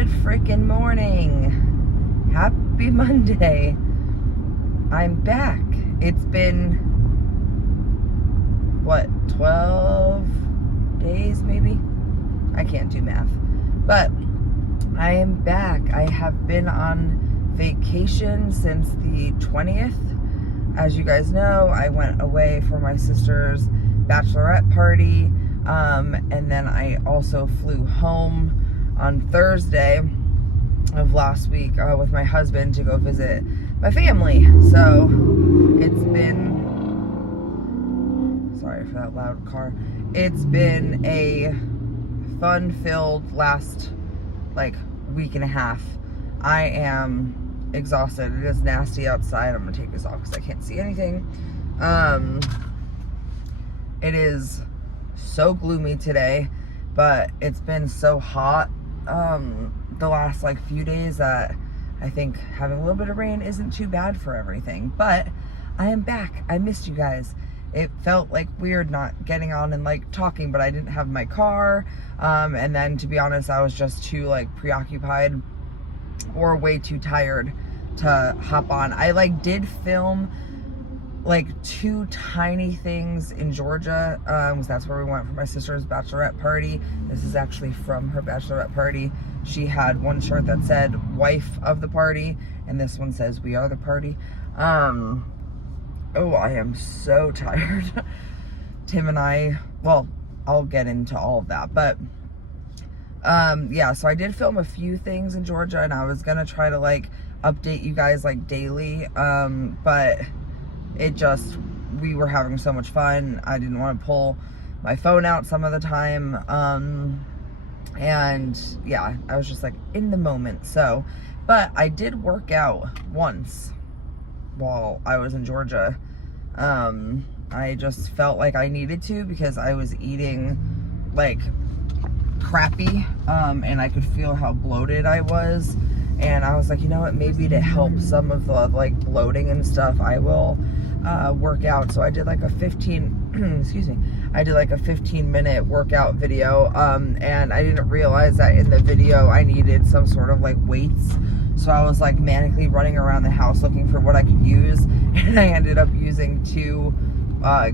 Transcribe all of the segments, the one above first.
Good freaking morning. Happy Monday. I'm back. It's been, what, 12 days maybe? I can't do math. But I am back. I have been on vacation since the 20th. As you guys know, I went away for my sister's bachelorette party. And then I also flew home on Thursday of last week with my husband to go visit my family. So it's been, sorry for that loud car. It's been a fun-filled last week and a half. I am exhausted. It is nasty outside. I'm gonna take this off because I can't see anything. It is so gloomy today, but it's been so hot the last few days that I think having a little bit of rain isn't too bad for everything. But I am back. I missed you guys. It felt weird not getting on and talking, but I didn't have my car, and then to be honest, I was just too preoccupied or way too tired to hop on. I did film two tiny things in Georgia, because that's where we went for my sister's bachelorette party. This is actually from her bachelorette party. She had one shirt that said wife of the party, and this one says we are the party. Oh, I am so tired. Tim and I, well, I'll get into all of that, but yeah, so I did film a few things in Georgia, and I was gonna try to update you guys daily, but it just, we were having so much fun. I didn't want to pull my phone out some of the time. And yeah, I was just in the moment. So, but I did work out once while I was in Georgia. I just felt like I needed to because I was eating crappy. And I could feel how bloated I was. And I was like, you know what, maybe to help some of the bloating and stuff, I will work out. So I did a 15 excuse me, I did a 15-minute workout video, and I didn't realize that in the video I needed some sort of weights. So I was manically running around the house looking for what I could use, and I ended up using 2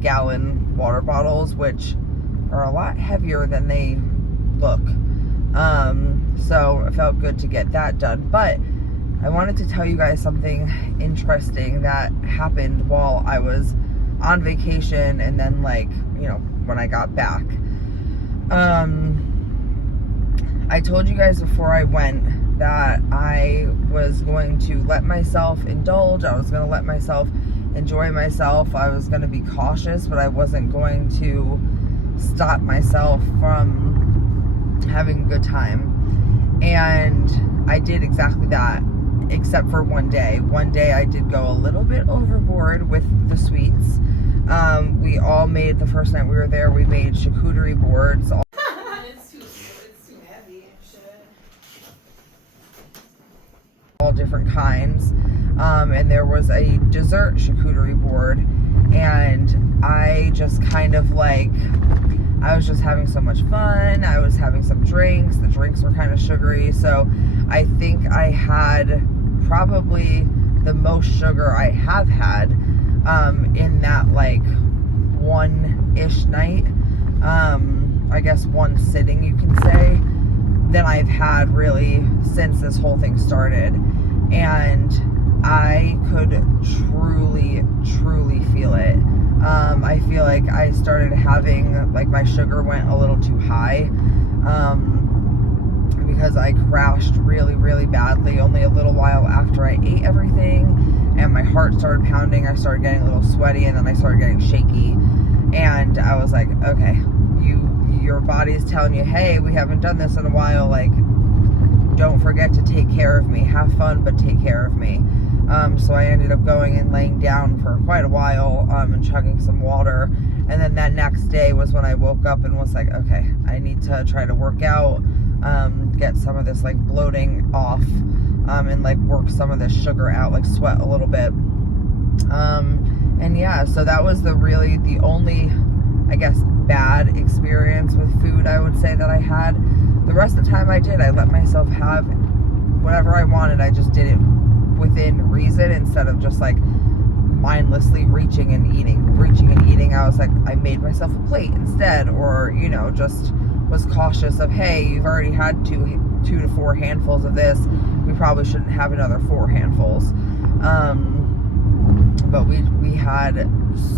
gallon water bottles, which are a lot heavier than they look. So it felt good to get that done. But I wanted to tell you guys something interesting that happened while I was on vacation, and then when I got back. I told you guys before I went that I was going to let myself indulge. I was going to let myself enjoy myself. I was going to be cautious, but I wasn't going to stop myself from having a good time. And I did exactly that, except for one day. One day I did go a little bit overboard with the sweets. We all made, the first night we were there, we made charcuterie boards. It's too heavy and shit. All different kinds. And there was a dessert charcuterie board, and I just kind of I was just having so much fun. I was having some drinks. The drinks were kind of sugary, so I think I had probably the most sugar I have had in that one-ish night, I guess one sitting you can say, than I've had really since this whole thing started. And I could truly feel it. I feel I started having, my sugar went a little too high, because I crashed really badly only a little while after I ate everything, and my heart started pounding. I started getting a little sweaty, and then I started getting shaky, and I was like, okay, your body's telling you, hey, we haven't done this in a while, don't forget to take care of me. Have fun, but take care of me. So I ended up going and laying down for quite a while, and chugging some water. And then that next day was when I woke up and was like, okay, I need to try to work out, get some of this bloating off, and work some of this sugar out, sweat a little bit. And yeah, so that was the only, I guess, bad experience with food I would say that I had. the rest of the time I did, I let myself have whatever I wanted. I just did it within reason instead of just like mindlessly reaching and eating. I was like, I made myself a plate instead, or, you know, just was cautious of, hey, you've already had two to four handfuls of this. We probably shouldn't have another 4 handfuls. But we had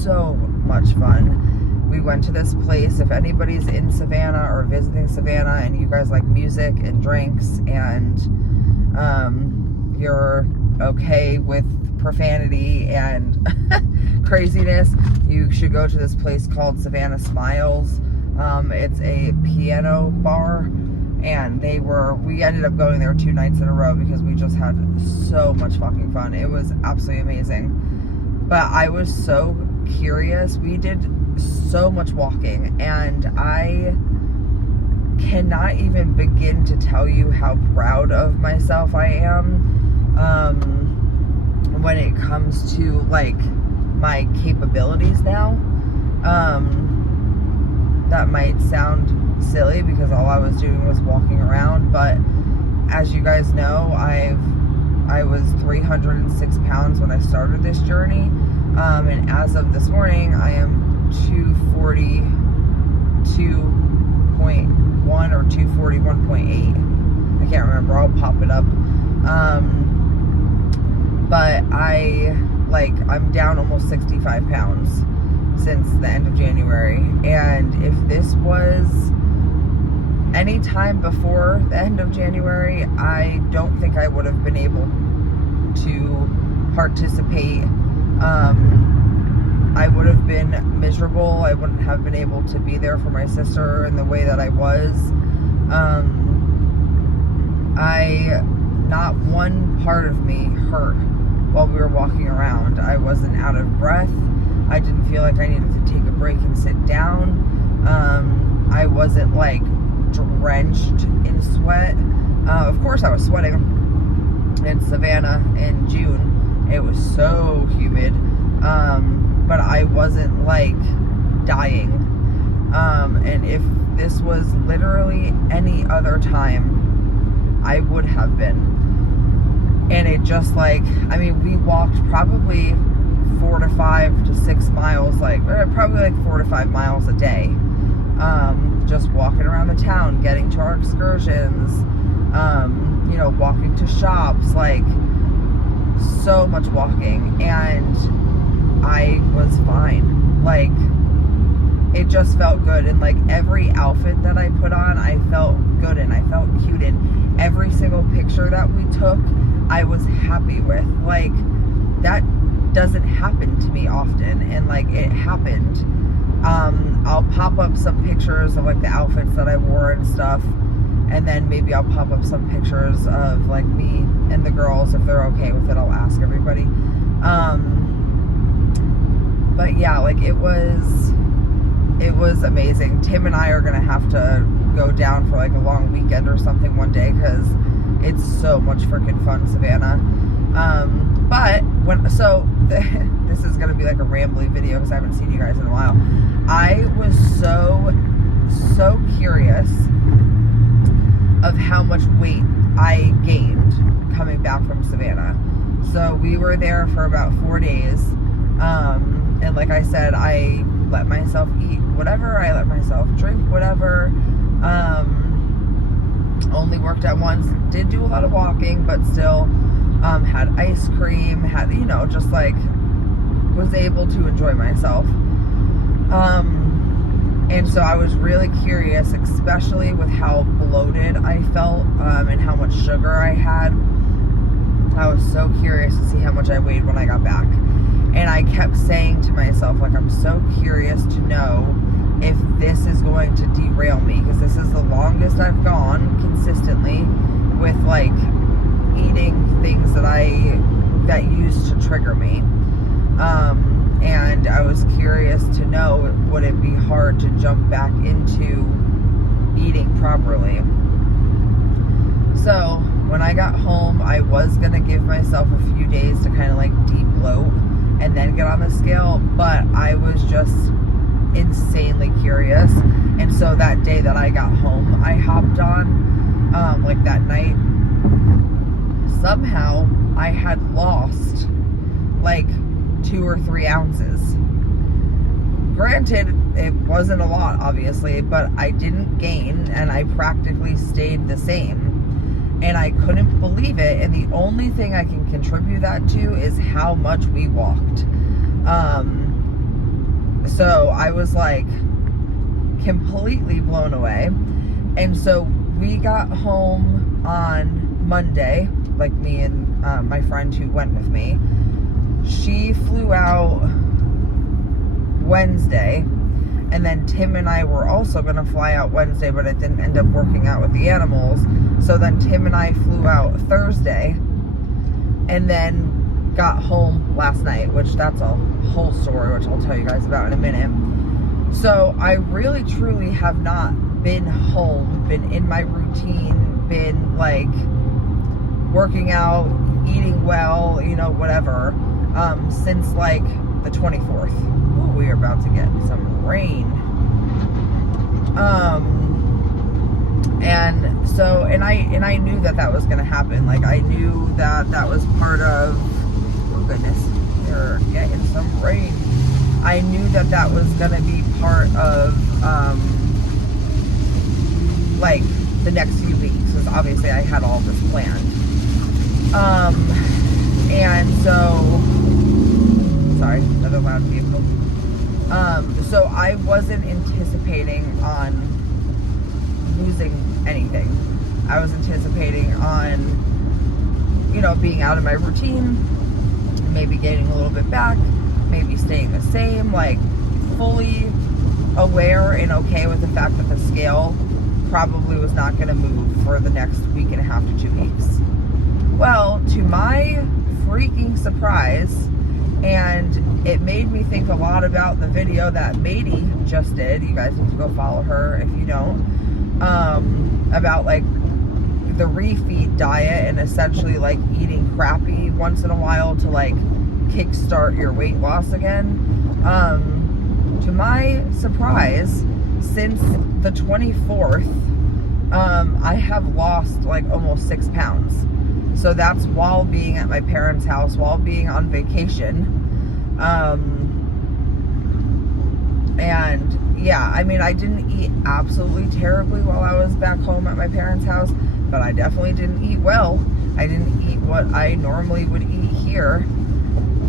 so much fun. We went to this place. If anybody's in Savannah or visiting Savannah and you guys like music and drinks and you're okay with profanity and craziness, you should go to this place called Savannah Smiles. It's a piano bar, and we ended up going there 2 nights in a row because we just had so much fucking fun. It was absolutely amazing. But I was so curious. We did so much walking, and I cannot even begin to tell you how proud of myself I am when it comes to like my capabilities now. That might sound silly because all I was doing was walking around, but as you guys know, I was 306 pounds when I started this journey, and as of this morning I am 242.1 or 241.8. I can't remember, I'll pop it up. But I'm down almost 65 pounds since the end of January, and if this was any time before the end of January, I don't think I would have been able to participate. I would have been miserable. I wouldn't have been able to be there for my sister in the way that I was. Not one part of me hurt while we were walking around. I wasn't out of breath. I didn't feel like I needed to take a break and sit down. I wasn't like drenched in sweat. Of course I was sweating in Savannah in June. It was so humid. But I wasn't like dying. And if this was literally any other time, I would have been. And it just like, we walked probably 4 to 5 to 6 miles, probably like 4 to 5 miles a day. Just walking around the town, getting to our excursions, walking to shops, like so much walking, and I was fine. Like, it just felt good, and like every outfit that I put on, I felt good and I felt cute, and every single picture that we took, I was happy with. Like, that doesn't happen to me often, and like it happened. I'll pop up some pictures of like the outfits that I wore and stuff, and then maybe I'll pop up some pictures of like me and the girls if they're okay with it. I'll ask everybody. But yeah, like it was amazing. Tim and I are gonna have to go down for like a long weekend or something one day because it's so much freaking fun, Savannah. This is gonna be like a rambly video because I haven't seen you guys in a while. I was so curious of how much weight I gained coming back from Savannah. So we were there for about 4 days, and like I said, I let myself eat whatever, I let myself drink whatever. Only worked out once, did do a lot of walking, but still had ice cream, had, just like was able to enjoy myself. And so I was really curious, especially with how bloated I felt, and how much sugar I had. I was so curious to see how much I weighed when I got back. And I kept saying to myself, like, I'm so curious to know if this is going to derail me, because this is the longest I've gone consistently with like eating things that used to trigger me. And I was curious to know, would it be hard to jump back into eating properly? So when I got home, I was gonna give myself a few days to kind of like deep bloat and then get on the scale, but I was just insanely curious. And so that day that I got home, I hopped on, like that night. Somehow I had lost like 2 or 3 ounces. Granted, it wasn't a lot, obviously, but I didn't gain, and I practically stayed the same. And I couldn't believe it. And the only thing I can contribute that to is how much we walked. So I was like completely blown away. And so we got home on Monday, like me and my friend who went with me. She flew out Wednesday, and then Tim and I were also going to fly out Wednesday, but it didn't end up working out with the animals. So then Tim and I flew out Thursday, and then got home last night, which that's a whole story, which I'll tell you guys about in a minute. So I really truly have not been home, been in my routine, been like working out, eating well, you know, whatever, since like the 24th. Ooh, we are about to get some rain. And so, and I knew that was going to happen. Like, I knew that was part of, oh goodness, we're getting some rain. I knew that was going to be part of, like, the next few weeks, because obviously I had all this planned. And so, sorry, another loud vehicle. So I wasn't anticipating on losing anything. I was anticipating on, you know, being out of my routine, maybe gaining a little bit back, maybe staying the same, like fully aware and okay with the fact that the scale probably was not going to move for the next week and a half to 2 weeks. Well, to my freaking surprise, and it made me think a lot about the video that Maddie just did. You guys need to go follow her if you don't. About like the refeed diet and essentially like eating crappy once in a while to like kickstart your weight loss again. To my surprise, since the 24th, I have lost like almost 6 pounds. So that's while being at my parents' house, while being on vacation. And yeah, I mean, I didn't eat absolutely terribly while I was back home at my parents' house, but I definitely didn't eat well. I didn't eat what I normally would eat here.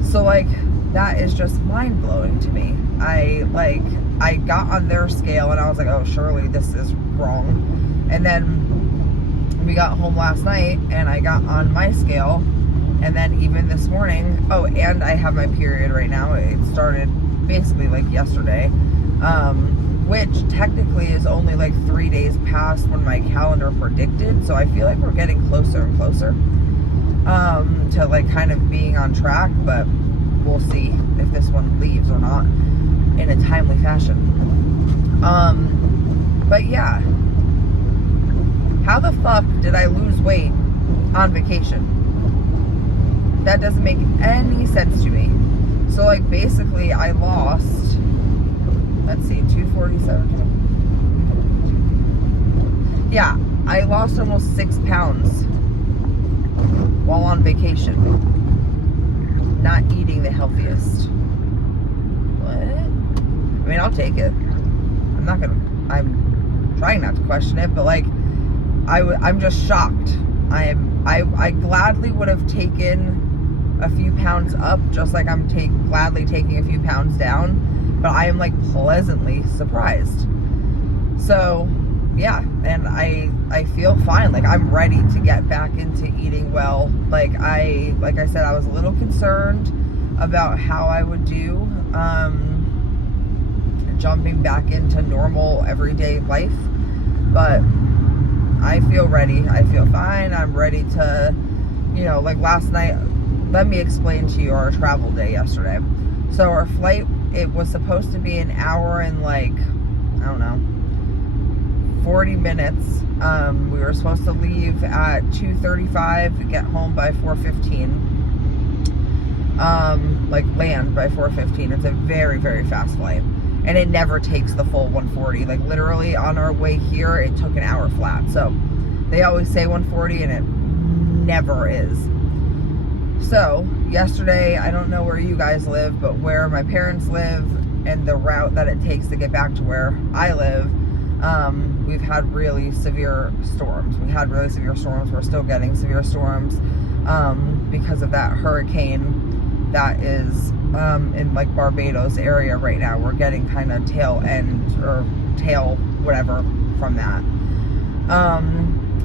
So like, that is just mind blowing to me. I got on their scale and I was like, oh, surely this is wrong. And then we got home last night and I got on my scale, and then even this morning, oh, and I have my period right now. It started basically like yesterday, which technically is only like 3 days past when my calendar predicted. So I feel like we're getting closer and closer to like kind of being on track, but we'll see if this one leaves or not in a timely fashion. But yeah, how the fuck did I lose weight on vacation? That doesn't make any sense to me. So like basically I lost, let's see, 247. Yeah, I lost almost 6 pounds while on vacation, not eating the healthiest. What? I mean, I'll take it. I'm trying not to question it, but like, I'm just shocked. I gladly would have taken a few pounds up, just like I'm gladly taking a few pounds down, but I am like pleasantly surprised. So yeah, and I feel fine. Like, I'm ready to get back into eating well. Like I said, I was a little concerned about how I would do jumping back into normal everyday life, but I feel ready. I feel fine. I'm ready to, you know, like last night, let me explain to you our travel day yesterday. So our flight, it was supposed to be an hour and like, I don't know, 40 minutes. We were supposed to leave at 2:35, get home by 4:15. Like land by 4:15. It's a very, very fast flight. and it never takes the full 140. Like literally on our way here, it took an hour flat. So they always say 140 and it never is. So yesterday, I don't know where you guys live, but where my parents live and the route that it takes to get back to where I live, we've had really severe storms. We had really severe storms. We're still getting severe storms because of that hurricane that is in like Barbados area right now. We're getting kind of tail end or tail whatever from that.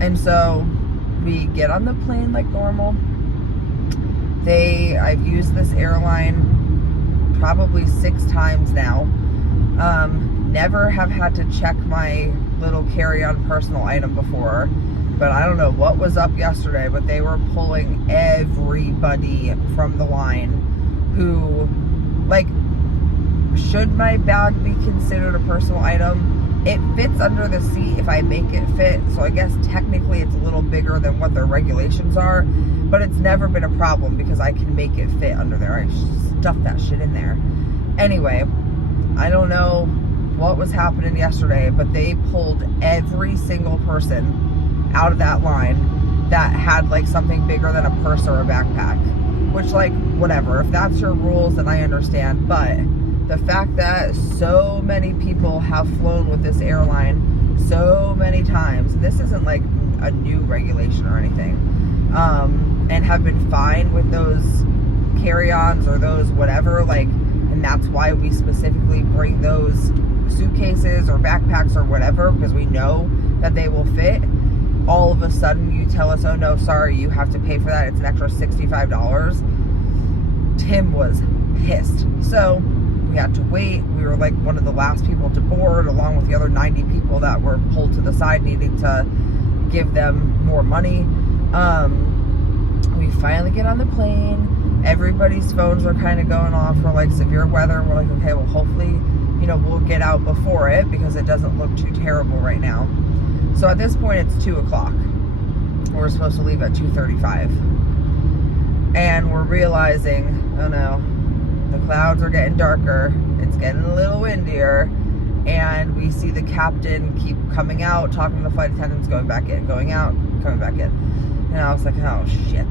And so we get on the plane like normal. I've used this airline probably 6 times now. Never have had to check my little carry-on personal item before, but I don't know what was up yesterday, but they were pulling everybody from the line who, like, should my bag be considered a personal item? It fits under the seat if I make it fit, so I guess technically it's a little bigger than what their regulations are, but it's never been a problem because I can make it fit under there. I stuffed that shit in there. Anyway, I don't know what was happening yesterday, but they pulled every single person out of that line that had like something bigger than a purse or a backpack, which, like, whatever, if that's your rules then I understand. But the fact that so many people have flown with this airline so many times, and this isn't like a new regulation or anything, and have been fine with those carry-ons or those whatever, like, and that's why we specifically bring those suitcases or backpacks or whatever, because we know that they will fit. All of a sudden you tell us, oh no, sorry, you have to pay for that, it's an extra $65. Tim was pissed. So we had to wait. We were like one of the last people to board, along with the other 90 people that were pulled to the side needing to give them more money. We finally get on the plane. Everybody's phones are kind of going off for like severe weather. We're like, okay, well, hopefully, you know, we'll get out before it because it doesn't look too terrible right now. So at this point, it's 2 o'clock. We're supposed to leave at 2:35. And we're realizing, oh no, the clouds are getting darker. It's getting a little windier. And we see the captain keep coming out, talking to the flight attendants, going back in, going out, coming back in. And I was like, oh shit.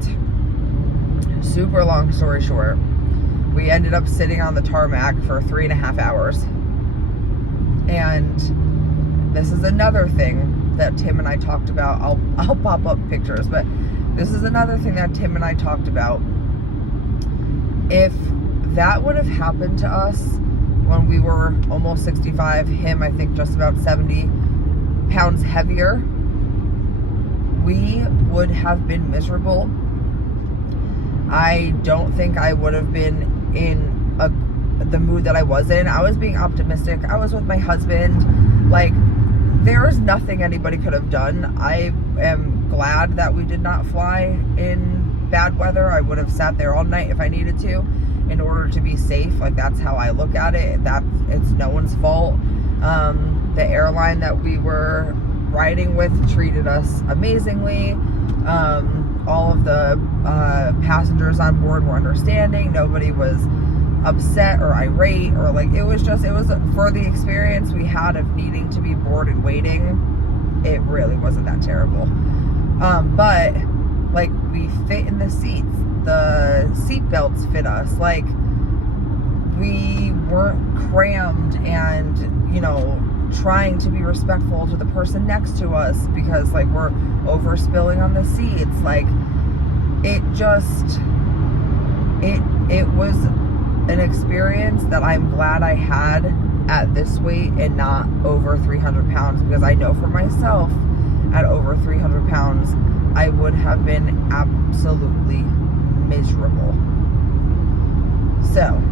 Super long story short, we ended up sitting on the tarmac for 3.5 hours. And this is another thing that Tim and I talked about. I'll pop up pictures, but this is another thing that Tim and I talked about. If that would have happened to us when we were almost 65, him, I think, just about 70 pounds heavier, we would have been miserable. I don't think I would have been in the mood that I was in. I was being optimistic. I was with my husband. Like, there is nothing anybody could have done. I am glad that we did not fly in bad weather. I would have sat there all night if I needed to in order to be safe. Like, that's how I look at it. That it's no one's fault. The airline that we were riding with treated us amazingly. All of the passengers on board were understanding. Nobody was upset or irate, or like, it was for the experience we had of needing to be bored and waiting, it really wasn't that terrible. But like, we fit in the seats, the seat belts fit us, like, we weren't crammed and, you know, trying to be respectful to the person next to us because, like, we're overspilling on the seats. Like, it was an experience that I'm glad I had at this weight and not over 300 pounds, because I know for myself at over 300 pounds I would have been absolutely miserable. So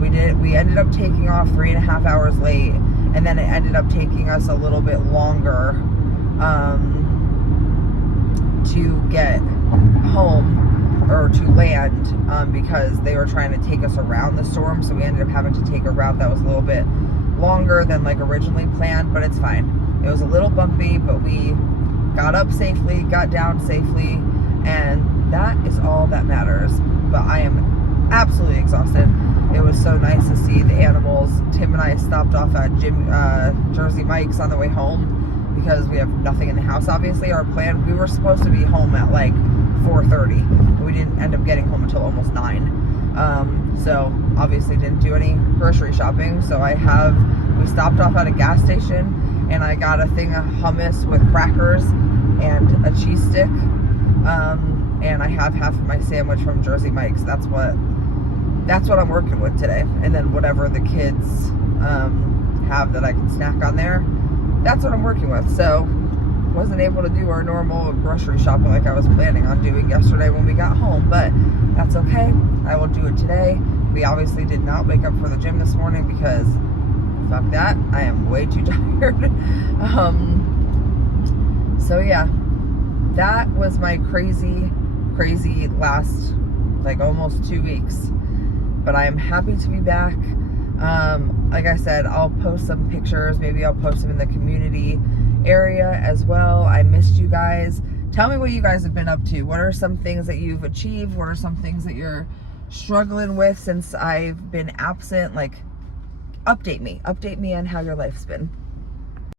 we ended up taking off 3.5 hours late, and then it ended up taking us a little bit longer to get home or to land, because they were trying to take us around the storm. So we ended up having to take a route that was a little bit longer than like originally planned, but it's fine. It was a little bumpy, but we got up safely, got down safely, and that is all that matters. But I am absolutely exhausted. it was so nice to see the animals. Tim and I stopped off at Jersey Mike's on the way home because we have nothing in the house. Obviously, our plan, we were supposed to be home at like 4:30. We didn't end up getting home until almost 9. So obviously didn't do any grocery shopping. So we stopped off at a gas station and I got a thing of hummus with crackers and a cheese stick. And I have half of my sandwich from Jersey Mike's. That's what I'm working with today. And then whatever the kids have that I can snack on there, that's what I'm working with. So wasn't able to do our normal grocery shopping like I was planning on doing yesterday when we got home, but that's okay. I will do it today. We obviously did not wake up for the gym this morning because fuck that. I am way too tired. So yeah, that was my crazy last like almost 2 weeks, but I am happy to be back. Like I said, I'll post some pictures. Maybe I'll post them in the community area as well. I missed you guys. Tell me what you guys have been up to. What are some things that you've achieved? What are some things that you're struggling with since I've been absent? Like, update me on how your life's been.